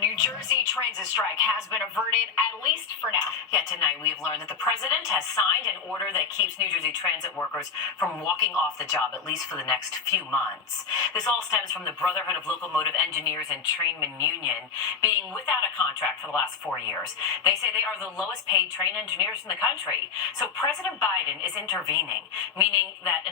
New Jersey transit strike has been averted, at least for now. Yeah, tonight we have learned that the president has signed an order that keeps New Jersey transit workers from walking off the job, at least for the next few months. This all stems from the Brotherhood of Locomotive Engineers and Trainmen Union being without a contract for the last 4 years. They say they are the lowest paid train engineers in the country. So President Biden is intervening, meaning that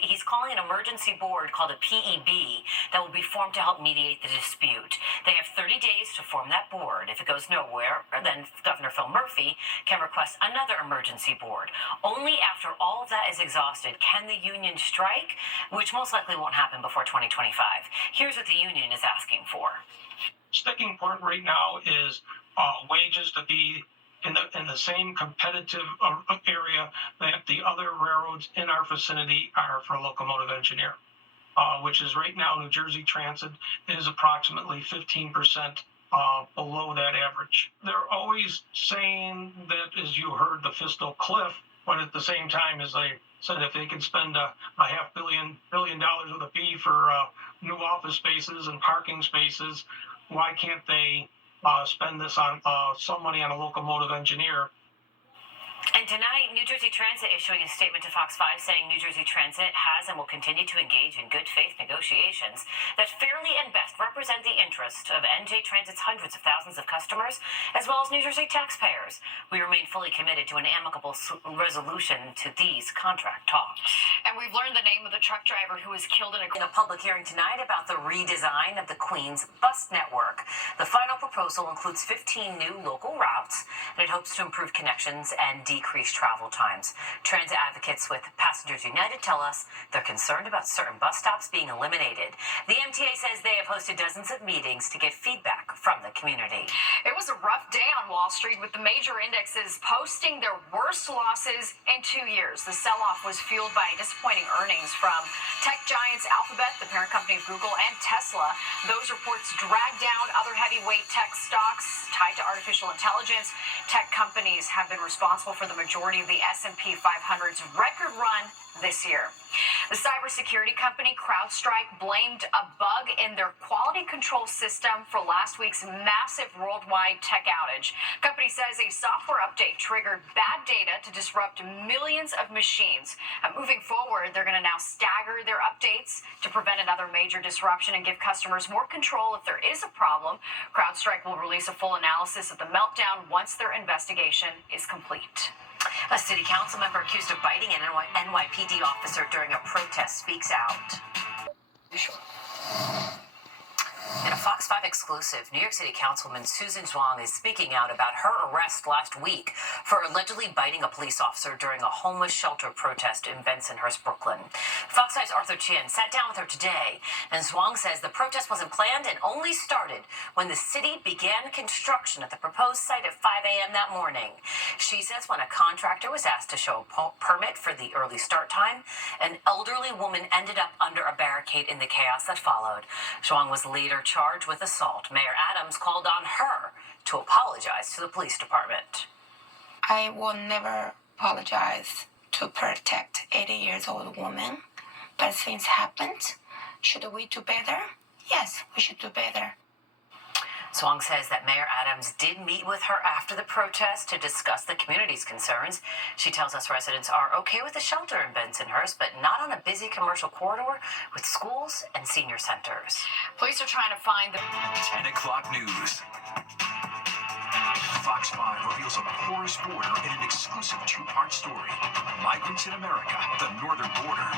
he's calling an emergency board called a PEB that will be formed to help mediate the dispute. They have 30 days to form that board. If it goes nowhere, then Governor Phil Murphy can request another emergency board. Only after all of that is exhausted can the union strike, which most likely won't happen before 2025. Here's what the union is asking for. Sticking point right now is wages to be in the same competitive area that the other railroads in our vicinity are for a locomotive engineer. Which is right now New Jersey Transit is approximately 15% below that average. They're always saying that, as you heard, the fiscal cliff, but at the same time, as they said, if they can spend a $500 billion with a B for new office spaces and parking spaces, why can't they spend this on some money on a locomotive engineer? And tonight, New Jersey Transit issuing a statement to Fox 5 saying New Jersey Transit has and will continue to engage in good faith negotiations that fairly and best represent the interest of NJ Transit's hundreds of thousands of customers, as well as New Jersey taxpayers. We remain fully committed to an amicable resolution to these contract talks. And we've learned the name of the truck driver who was killed in a public hearing tonight about the redesign of the Queens bus network. The final proposal includes 15 new local routes, and it hopes to improve connections and decrease travel times. Transit advocates with Passengers United tell us they're concerned about certain bus stops being eliminated. The MTA says they have hosted dozens of meetings to get feedback from the community. It was a rough day on Wall Street, with the major indexes posting their worst losses in 2 years. The sell-off was fueled by disappointing earnings from tech giants Alphabet, the parent company of Google, and Tesla. Those reports dragged down other heavyweight tech stocks tied to artificial intelligence. Tech companies have been responsible for the majority of the S&P 500's record run this year. The cybersecurity company CrowdStrike blamed a bug in their quality control system for last week's massive worldwide tech outage. The company says a software update triggered bad data to disrupt millions of machines. Moving forward, they're going to now stagger their updates to prevent another major disruption and give customers more control if there is a problem. CrowdStrike will release a full analysis of the meltdown once their investigation is complete. A city council member accused of biting an NYPD officer during a protest speaks out. In a Fox 5 exclusive, New York City Councilwoman Susan Zhuang is speaking out about her arrest last week for allegedly biting a police officer during a homeless shelter protest in Bensonhurst, Brooklyn. Fox 5's Arthur Chin sat down with her today, and Zhuang says the protest wasn't planned and only started when the city began construction at the proposed site at 5 a.m. that morning. She says when a contractor was asked to show a permit for the early start time, an elderly woman ended up under a barricade in the chaos that followed. Zhuang was later charged with assault. Mayor Adams called on her to apologize to the police department. I will never apologize to protect 80 years old woman, but things happened. Should we do better? Yes, we should do better. Zhuang says that Mayor Adams did meet with her after the protest to discuss the community's concerns. She tells us residents are okay with the shelter in Bensonhurst, but not on a busy commercial corridor with schools and senior centers. Police are trying to find the 10 o'clock news. Fox 5 reveals a porous border in an exclusive two-part story. Migrants in America, the northern border.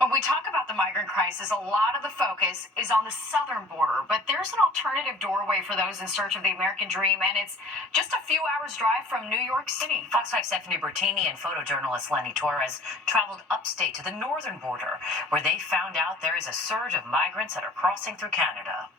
When we talk about the migrant crisis, a lot of the focus is on the southern border, but there's an alternative doorway for those in search of the American dream, and it's just a few hours' drive from New York City. Fox 5's Stephanie Bertini and photojournalist Lenny Torres traveled upstate to the northern border, where they found out there is a surge of migrants that are crossing through Canada.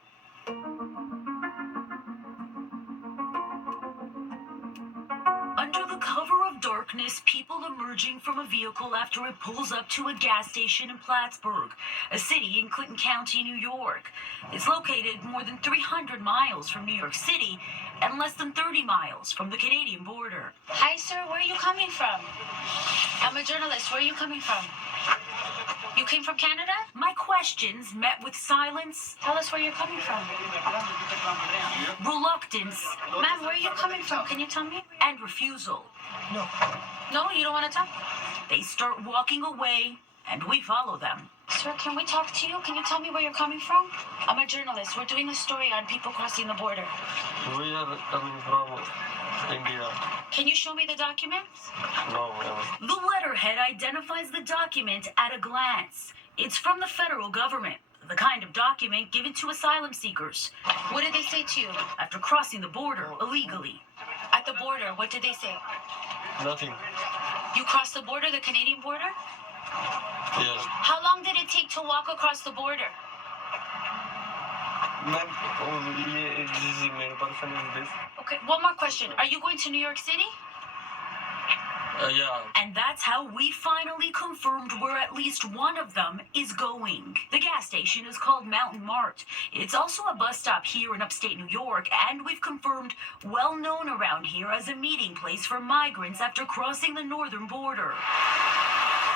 Under the cover of darkness, people emerging from a vehicle after it pulls up to a gas station in Plattsburgh, a city in Clinton County, New York. It's located more than 300 miles from New York City and less than 30 miles from the Canadian border. Hi, sir. Where are you coming from? I'm a journalist. Where are you coming from? You came from Canada? My questions met with silence. Tell us where you're coming from. Reluctance. Ma'am, where are you coming from? Can you tell me? And refusal. No, you don't want to talk? They start walking away, and we follow them. Sir, can we talk to you? Can you tell me where you're coming from? I'm a journalist. We're doing a story on people crossing the border. We are coming from India. Can you show me the documents? No, ma'am. The letterhead identifies the document at a glance. It's from the federal government, the kind of document given to asylum seekers What did they say to you? after crossing the border illegally. At the border, what did they say? Nothing. You crossed the border, the Canadian border? Yes. How long did it take to walk across the border? Ma'am, this is main person in this. Okay, one more question. Are you going to New York City? Yeah. And that's how we finally confirmed where at least one of them is going. The gas station is called Mountain Mart. It's also a bus stop here in upstate New York, and we've confirmed well known around here as a meeting place for migrants after crossing the northern border.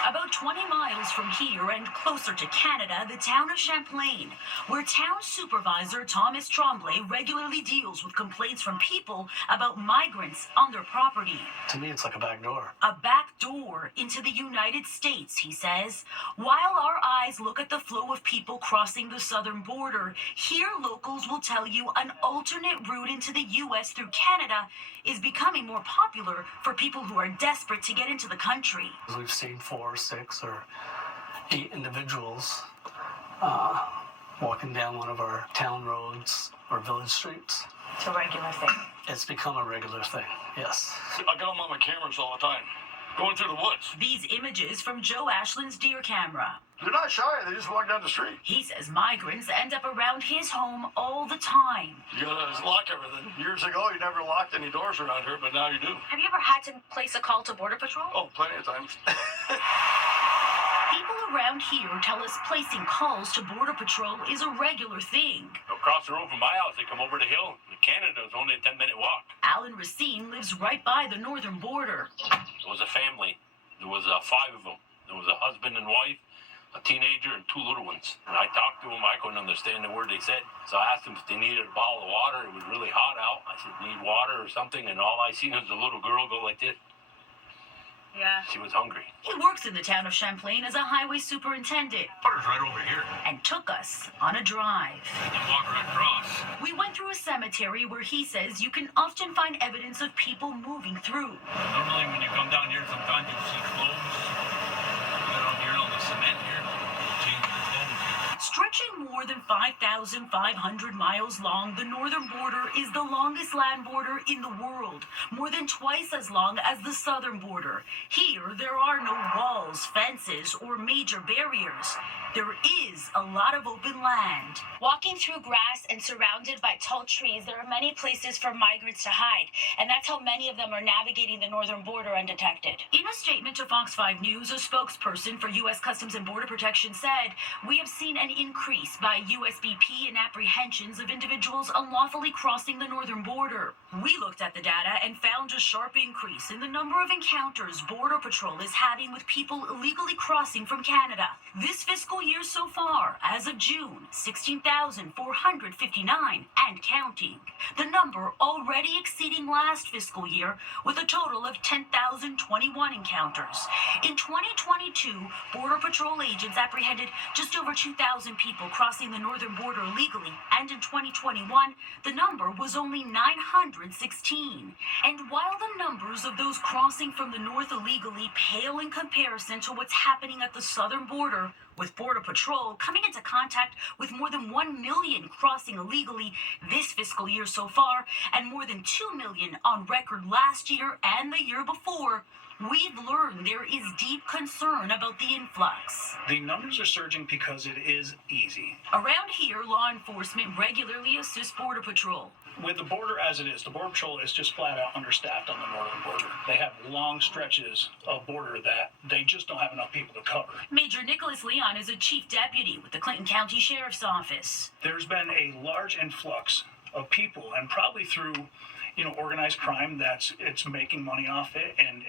About 20 miles from here and closer to Canada, the town of Champlain, where town supervisor Thomas Tremblay regularly deals with complaints from people about migrants on their property. To me, it's like a back door. A back door into the United States, he says. While our eyes look at the flow of people crossing the southern border, here locals will tell you an alternate route into the U.S. through Canada is becoming more popular for people who are desperate to get into the country. We've seen 4, 6, or 8 individuals walking down one of our town roads or village streets. It's a regular thing. It's become a regular thing, yes. I got them on my cameras all the time, going through the woods. These images from Joe Ashland's deer camera. They're not shy, they just walk down the street. He says migrants end up around his home all the time. You gotta lock everything. Years ago, you never locked any doors around here, but now you do. Have you ever had to place a call to Border Patrol? Oh, plenty of times. People around here tell us placing calls to Border Patrol is a regular thing. Across the road from my house, they come over the hill. Canada is only a 10-minute walk. Alan Racine lives right by the northern border. There was a family. There was 5 of them. There was a husband and wife, a teenager, and 2 little ones. And I talked to them. I couldn't understand the word they said. So I asked them if they needed a bottle of water. It was really hot out. I said, need water or something? And all I seen was a little girl go like this. Yeah. She was hungry. He works in the town of Champlain as a highway superintendent Water's right over here. and took us on a drive. And you walk right across. We went through a cemetery where he says you can often find evidence of people moving through. Normally when you come down here, sometimes you see clothes. You know, here on the cement here, changing the clothes here. Stretching more than 5,500 miles long, the northern border is the longest land border in the world, more than twice as long as the southern border. Here, there are no walls, fences, or major barriers. There is a lot of open land. Walking through grass and surrounded by tall trees, there are many places for migrants to hide, and that's how many of them are navigating the northern border undetected. In a statement to Fox 5 News, a spokesperson for U.S. Customs and Border Protection said, "We have seen an increase by USBP in apprehensions of individuals unlawfully crossing the northern border. We looked at the data and found a sharp increase in the number of encounters Border Patrol is having with people illegally crossing from Canada. This fiscal year so far, as of June, 16,459 and counting. The number already exceeding last fiscal year with a total of 10,021 encounters. In 2022, Border Patrol agents apprehended just over 2,000 people crossing the northern border illegally, and in 2021, the number was only 916. And while the numbers of those crossing from the north illegally pale in comparison to what's happening at the southern border, with Border Patrol coming into contact with more than 1 million crossing illegally this fiscal year so far, and more than 2 million on record last year and the year before, we've learned there is deep concern about the influx. The numbers are surging because it is easy. Around here, law enforcement regularly assists Border Patrol. With the border as it is, the Border Patrol is just flat out understaffed on the northern border. They have long stretches of border that they just don't have enough people to cover. Major Nicholas Leon is a chief deputy with the Clinton County Sheriff's Office. There's been a large influx of people, and probably through, organized crime it's making money off it, and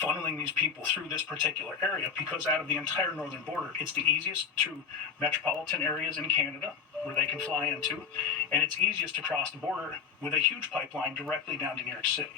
funneling these people through this particular area, because out of the entire northern border, it's the easiest to metropolitan areas in Canada where they can fly into, and it's easiest to cross the border with a huge pipeline directly down to New York City.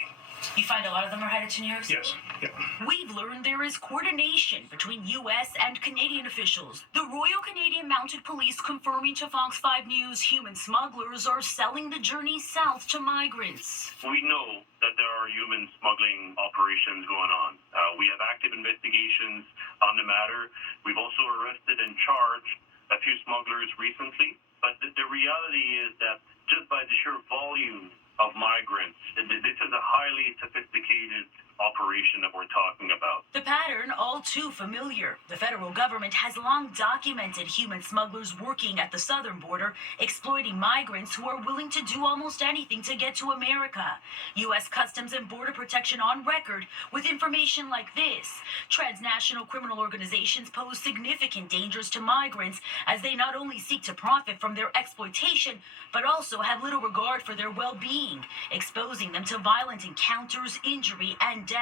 You find a lot of them are headed to New York City? Yes. Yep. We've learned there is coordination between U.S. and Canadian officials. The Royal Canadian Mounted Police confirming to Fox 5 News human smugglers are selling the journey south to migrants. We know that there are human smuggling operations going on. We have active investigations on the matter. We've also arrested and charged a few smugglers recently. But the reality is that just by the sheer volume of migrants, this is a highly sophisticated operation that we're talking about. The pattern all too familiar. The federal government has long documented human smugglers working at the southern border, exploiting migrants who are willing to do almost anything to get to America. U.S. Customs and Border Protection on record with information like this. Transnational criminal organizations pose significant dangers to migrants as they not only seek to profit from their exploitation, but also have little regard for their well-being, exposing them to violent encounters, injury, and death.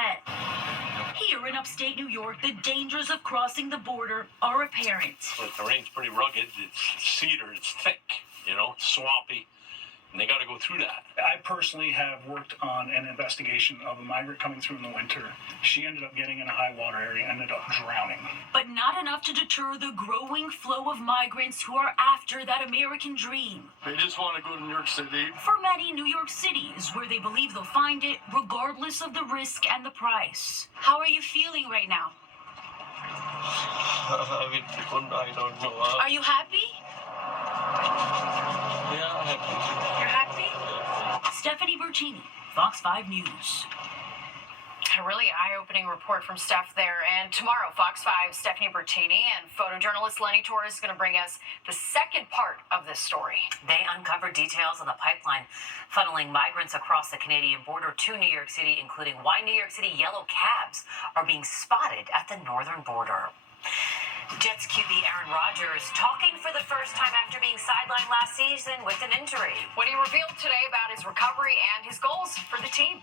Here in upstate New York, the dangers of crossing the border are apparent. The terrain's pretty rugged. It's cedar. It's thick. It's swampy. And they got to go through that. I personally have worked on an investigation of a migrant coming through in the winter. She ended up getting in a high water area, ended up drowning. But not enough to deter the growing flow of migrants who are after that American dream. They just want to go to New York City. For many, New York City is where they believe they'll find it, regardless of the risk and the price. How are you feeling right now? I don't know. Are you happy? Yeah, happy. You're happy? Stephanie Bertini, Fox 5 News. A really eye-opening report from Steph there. And tomorrow, Fox 5's Stephanie Bertini and photojournalist Lenny Torres is going to bring us the second part of this story. They uncovered details on the pipeline funneling migrants across the Canadian border to New York City, including why New York City yellow cabs are being spotted at the northern border. Jets QB Aaron Rodgers talking for the first time after being sidelined last season with an injury. What he revealed today about his recovery and his goals for the team.